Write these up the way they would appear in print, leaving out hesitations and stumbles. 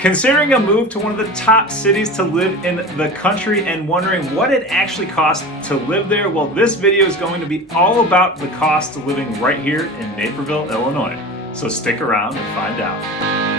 Considering a move to one of the top cities to live in the country and wondering what it actually costs to live there, well, this video is going to be all about the cost of living right here in Naperville, Illinois. So stick around and find out.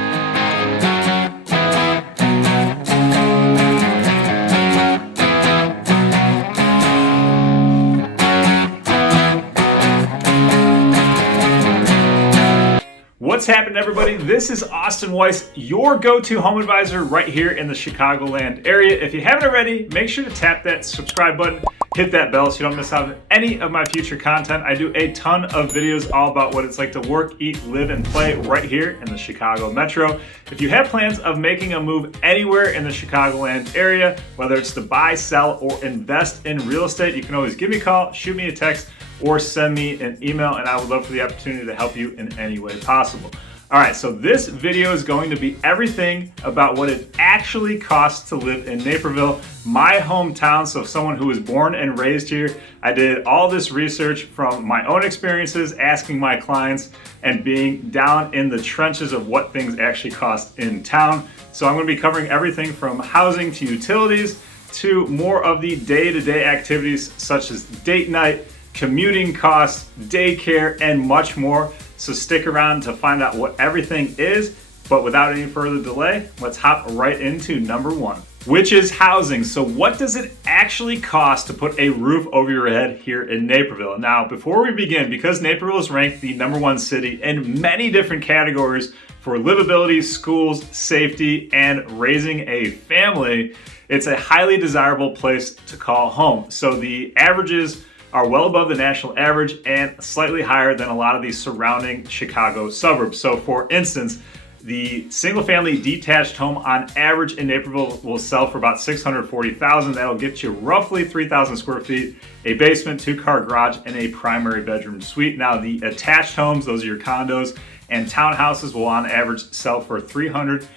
What's happening, everybody? This is Austin Weiss, your go-to home advisor right here in the Chicagoland area. If you haven't already, make sure to tap that subscribe button, hit that bell so you don't miss out on any of my future content. I do a ton of videos all about what it's like to work, eat, live, and play right here in the Chicago Metro. If you have plans of making a move anywhere in the Chicagoland area, whether it's to buy, sell, or invest in real estate, you can always give me a call, shoot me a text, or send me an email, and I would love for the opportunity to help you in any way possible. All right, so this video is going to be everything about what it actually costs to live in Naperville, my hometown. So someone who was born and raised here, I did all this research from my own experiences, asking my clients, and being down in the trenches of what things actually cost in town. So I'm gonna be covering everything from housing to utilities to more of the day-to-day activities such as date night, commuting costs, daycare, and much more. So stick around to find out what everything is. But without any further delay, let's hop right into number one, which is housing. So what does it actually cost to put a roof over your head here in Naperville? Now, before we begin, because Naperville is ranked the #1 city in many different categories for livability, schools, safety, and raising a family, it's a highly desirable place to call home. So the averages are well above the national average and slightly higher than a lot of the surrounding Chicago suburbs. So for instance, the single family detached home on average in Naperville will sell for about $640,000. That'll get you roughly 3,000 square feet, a basement, 2-car garage, and a primary bedroom suite. Now the attached homes, those are your condos and townhouses, will on average sell for $311,000.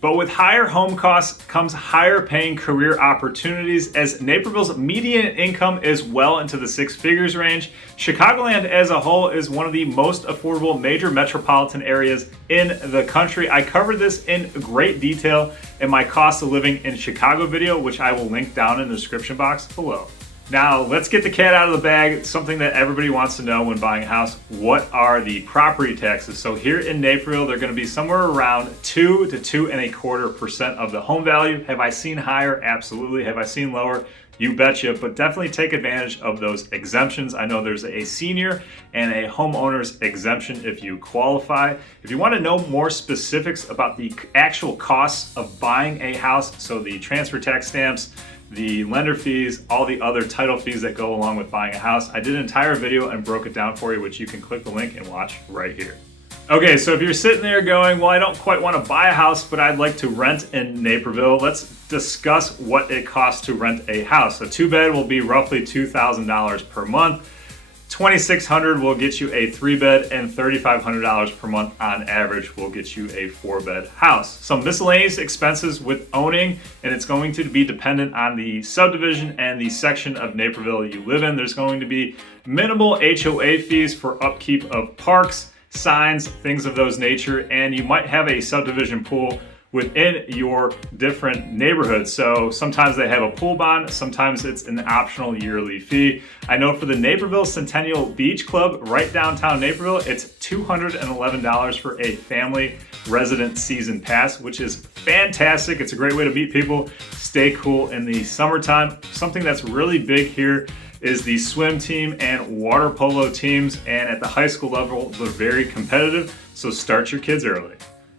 But with higher home costs comes higher paying career opportunities, as Naperville's median income is well into the 6 figures range. Chicagoland as a whole is one of the most affordable major metropolitan areas in the country. I covered this in great detail in my cost of living in Chicago video, which I will link down in the description box below. Now, let's get the cat out of the bag. Something that everybody wants to know when buying a house: what are the property taxes? So here in Naperville, they're going to be somewhere around 2 to 2.25% of the home value. Have I seen higher? Absolutely. Have I seen lower? You betcha, but definitely take advantage of those exemptions. I know there's a senior and a homeowner's exemption if you qualify. If you want to know more specifics about the actual costs of buying a house, so the transfer tax stamps, the lender fees, all the other title fees that go along with buying a house, I did an entire video and broke it down for you, which you can click the link and watch right here. Okay, so if you're sitting there going, well, I don't quite want to buy a house, but I'd like to rent in Naperville, let's discuss what it costs to rent a house. A 2-bed will be roughly $2,000 per month. $2,600 will get you a 3-bed, and $3,500 per month on average will get you a 4-bed house. Some miscellaneous expenses with owning, and it's going to be dependent on the subdivision and the section of Naperville you live in. There's going to be minimal HOA fees for upkeep of parks, signs, things of those nature, and you might have a subdivision pool within your different neighborhoods. So sometimes they have a pool bond, sometimes it's an optional yearly fee. I know for the Naperville Centennial Beach Club right downtown Naperville, it's $211 for a family resident season pass, which is fantastic. It's a great way to meet people, stay cool in the summertime. Something that's really big here is the swim team and water polo teams, and at the high school level, they're very competitive, so start your kids early.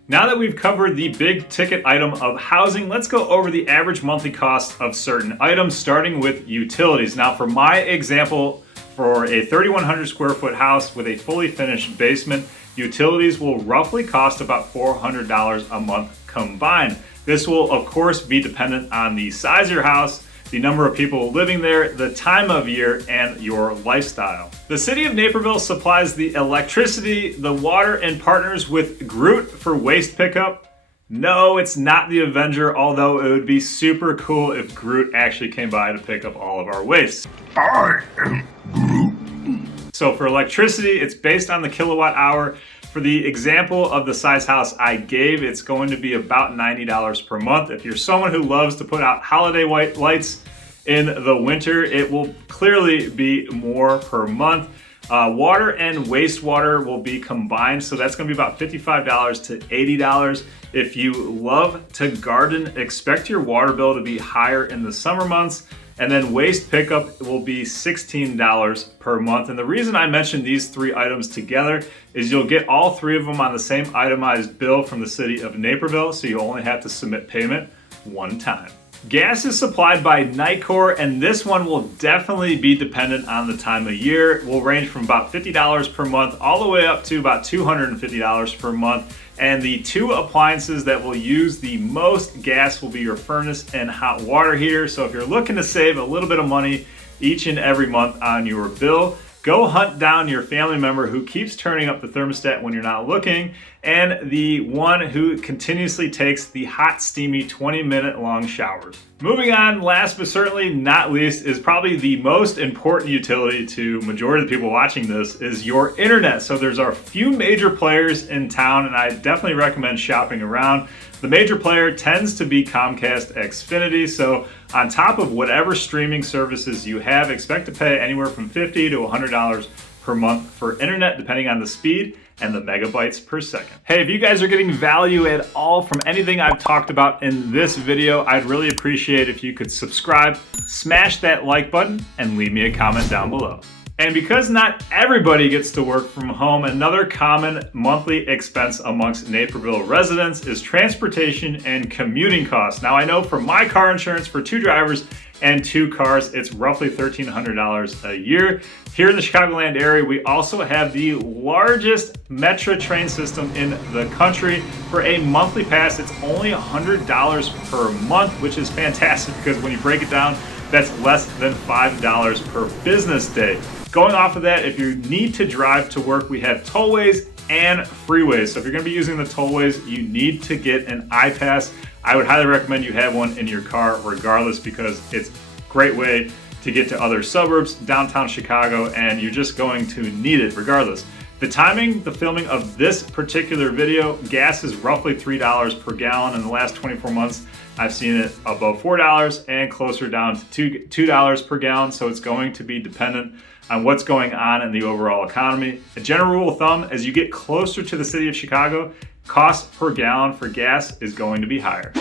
Now that we've covered the big ticket item of housing, let's go over the average monthly cost of certain items, starting with utilities. Now, for my example, for a 3,100 square foot house with a fully finished basement, utilities will roughly cost about $400 a month combined. This will, of course, be dependent on the size of your house, the number of people living there, the time of year, and your lifestyle. The city of Naperville supplies the electricity, the water, and partners with Groot for waste pickup. No, it's not the Avenger, although it would be super cool if Groot actually came by to pick up all of our waste. I am Groot. So for electricity, it's based on the kilowatt hour. For the example of the size house I gave, it's going to be about $90 per month. If you're someone who loves to put out holiday white lights in the winter, it will clearly be more per month. Water and wastewater will be combined, so that's going to be about $55 to $80. If you love to garden, expect your water bill to be higher in the summer months. And then waste pickup will be $16 per month. And the reason I mentioned these three items together is you'll get all three of them on the same itemized bill from the city of Naperville, so you only have to submit payment one time. Gas is supplied by Nicor, and this one will definitely be dependent on the time of year. It will range from about $50 per month all the way up to about $250 per month. And the two appliances that will use the most gas will be your furnace and hot water heater. So if you're looking to save a little bit of money each and every month on your bill, go hunt down your family member who keeps turning up the thermostat when you're not looking, and the one who continuously takes the hot, steamy 20-minute long showers. Moving on, last but certainly not least, is probably the most important utility to majority of the people watching this, is your internet. So there's a few major players in town, and I definitely recommend shopping around. The major player tends to be Comcast Xfinity, so on top of whatever streaming services you have, expect to pay anywhere from $50 to $100 per month for internet, depending on the speed and the megabytes per second. Hey, if you guys are getting value at all from anything I've talked about in this video, I'd really appreciate if you could subscribe, smash that like button, and leave me a comment down below. And because not everybody gets to work from home, another common monthly expense amongst Naperville residents is transportation and commuting costs. Now, I know for my car insurance for 2 drivers and 2 cars, it's roughly $1,300 a year. Here in the Chicagoland area, we also have the largest Metra train system in the country. For a monthly pass, it's only $100 per month, which is fantastic because when you break it down, that's less than $5 per business day. Going off of that, if you need to drive to work, we have tollways and freeways. So if you're going to be using the tollways, you need to get an iPass. I would highly recommend you have one in your car regardless, because it's a great way to get to other suburbs, downtown Chicago, and you're just going to need it regardless. The timing, the filming of this particular video, gas is roughly $3 per gallon. In the last 24 months, I've seen it above $4 and closer down to $2 per gallon. So it's going to be dependent on what's going on in the overall economy. A general rule of thumb, as you get closer to the city of Chicago, cost per gallon for gas is going to be higher.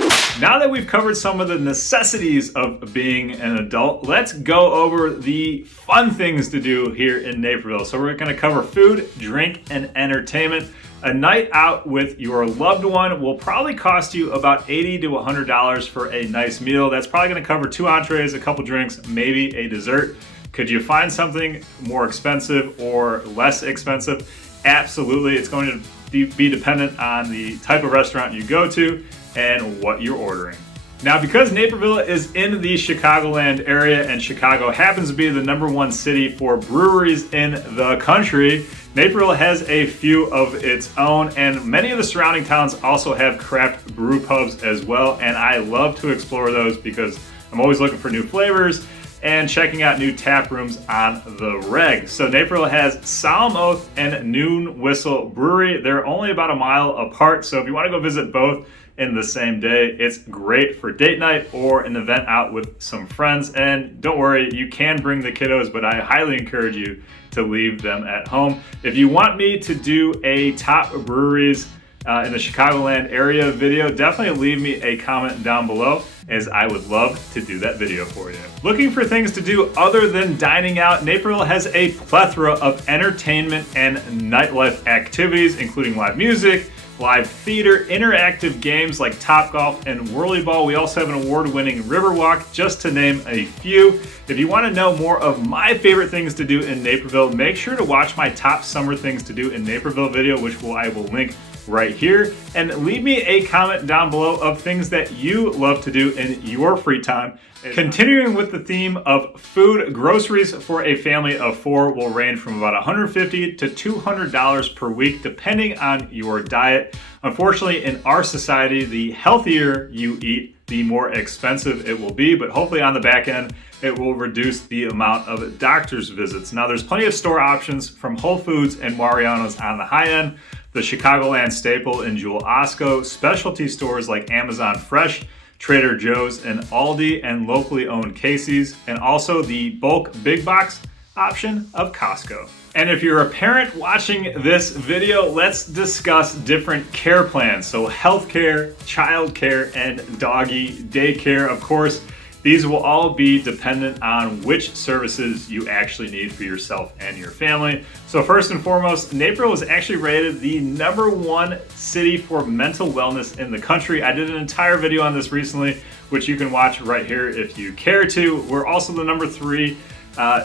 Now that we've covered some of the necessities of being an adult, let's go over the fun things to do here in Naperville. So we're going to cover food, drink, and entertainment. A night out with your loved one will probably cost you about $80 to $100 for a nice meal. That's probably going to cover 2 entrees, a couple drinks, maybe a dessert. Could you find something more expensive or less expensive? Absolutely. It's going to be dependent on the type of restaurant you go to and what you're ordering. Now, because Naperville is in the Chicagoland area and Chicago happens to be the #1 city for breweries in the country, Naperville has a few of its own, and many of the surrounding towns also have craft brew pubs as well, and I love to explore those because I'm always looking for new flavors and checking out new tap rooms on the reg. So Naperville has Solemn Oath and Noon Whistle Brewery. They're only about a mile apart, so if you want to go visit both in the same day, it's great for date night or an event out with some friends. And don't worry, you can bring the kiddos, but I highly encourage you to leave them at home. If you want me to do a top breweries in the Chicagoland area video, definitely leave me a comment down below, as I would love to do that video for you. Looking for things to do other than dining out, Naperville has a plethora of entertainment and nightlife activities, including live music, live theater, interactive games like Topgolf and Whirly Ball. We also have an award-winning Riverwalk, just to name a few. If you want to know more of my favorite things to do in Naperville, make sure to watch my top summer things to do in Naperville video, which I will link right here, and leave me a comment down below of things that you love to do in your free time. Continuing with the theme of food, groceries for a family of 4 will range from about $150 to $200 per week, depending on your diet. Unfortunately, in our society, the healthier you eat, the more expensive it will be, but hopefully on the back end, it will reduce the amount of doctor's visits. Now, there's plenty of store options from Whole Foods and Mariano's on the high end. the Chicagoland staple in Jewel Osco, specialty stores like Amazon Fresh, Trader Joe's, and Aldi, and locally owned Casey's, and also the bulk big box option of Costco. And if you're a parent watching this video, let's discuss different care plans. So healthcare, childcare, and doggy daycare. Of course, these will all be dependent on which services you actually need for yourself and your family. So first and foremost, Naperville was actually rated the #1 city for mental wellness in the country. I did an entire video on this recently, which you can watch right here if you care to. We're also the #3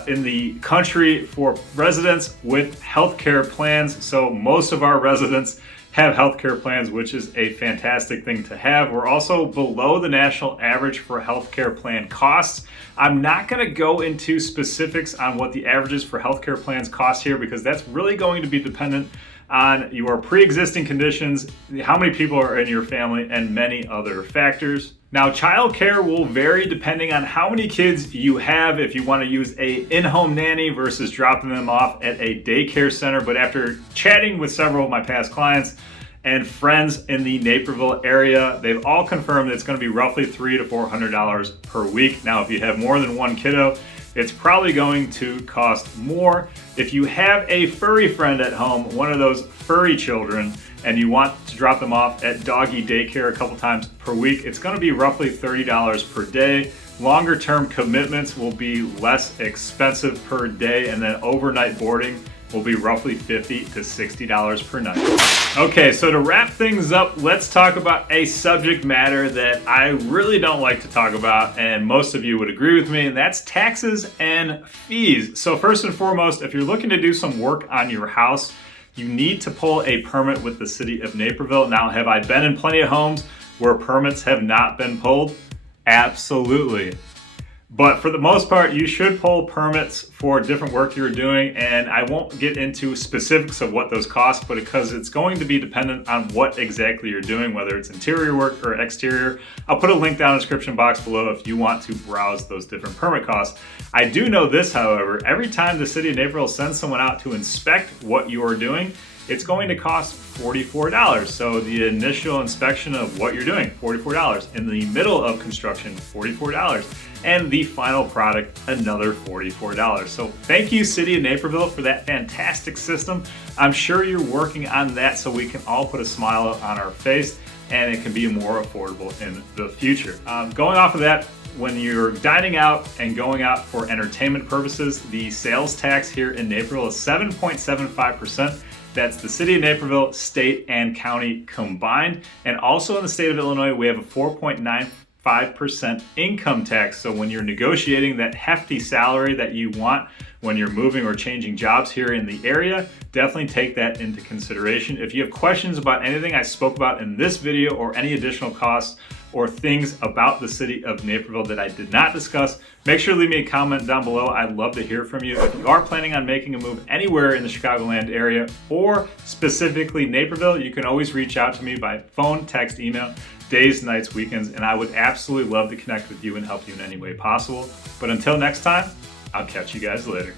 in the country for residents with healthcare plans. So most of our residents have healthcare plans, which is a fantastic thing to have. We're also below the national average for healthcare plan costs. I'm not going to go into specifics on what the averages for healthcare plans cost here, because that's really going to be dependent on your pre-existing conditions, how many people are in your family, and many other factors. Now, childcare will vary depending on how many kids you have, if you want to use a in-home nanny versus dropping them off at a daycare center. But after chatting with several of my past clients and friends in the Naperville area, they've all confirmed that it's going to be roughly $300 to $400 per week. Now, if you have more than one kiddo, it's probably going to cost more. If you have a furry friend at home, one of those furry children, and you want to drop them off at doggy daycare a couple times per week, it's going to be roughly $30 per day. Longer term commitments will be less expensive per day, and then overnight boarding will be roughly $50 to $60 per night. Okay, so to wrap things up, let's talk about a subject matter that I really don't like to talk about, and most of you would agree with me, and that's taxes and fees. So first and foremost, if you're looking to do some work on your house, you need to pull a permit with the city of Naperville. Now, have I been in plenty of homes where permits have not been pulled? Absolutely. But for the most part, you should pull permits for different work you're doing, and I won't get into specifics of what those cost, but because it's going to be dependent on what exactly you're doing, whether it's interior work or exterior. I'll put a link down in the description box below if you want to browse those different permit costs. I do know this, however, every time the city of Naperville sends someone out to inspect what you are doing, it's going to cost $44. So the initial inspection of what you're doing, $44. In the middle of construction, $44. And the final product, another $44. So thank you, City of Naperville, for that fantastic system. I'm sure you're working on that so we can all put a smile on our face and it can be more affordable in the future. Going off of that, when you're dining out and going out for entertainment purposes, the sales tax here in Naperville is 7.75%. That's the city of Naperville, state and county combined. And also in the state of Illinois, we have a 4.95% income tax. So when you're negotiating that hefty salary that you want when you're moving or changing jobs here in the area, definitely take that into consideration. If you have questions about anything I spoke about in this video or any additional costs or things about the city of Naperville that I did not discuss, make sure to leave me a comment down below. I'd love to hear from you. If you are planning on making a move anywhere in the Chicagoland area or specifically Naperville, you can always reach out to me by phone, text, email, days, nights, weekends, and I would absolutely love to connect with you and help you in any way possible. But until next time, I'll catch you guys later.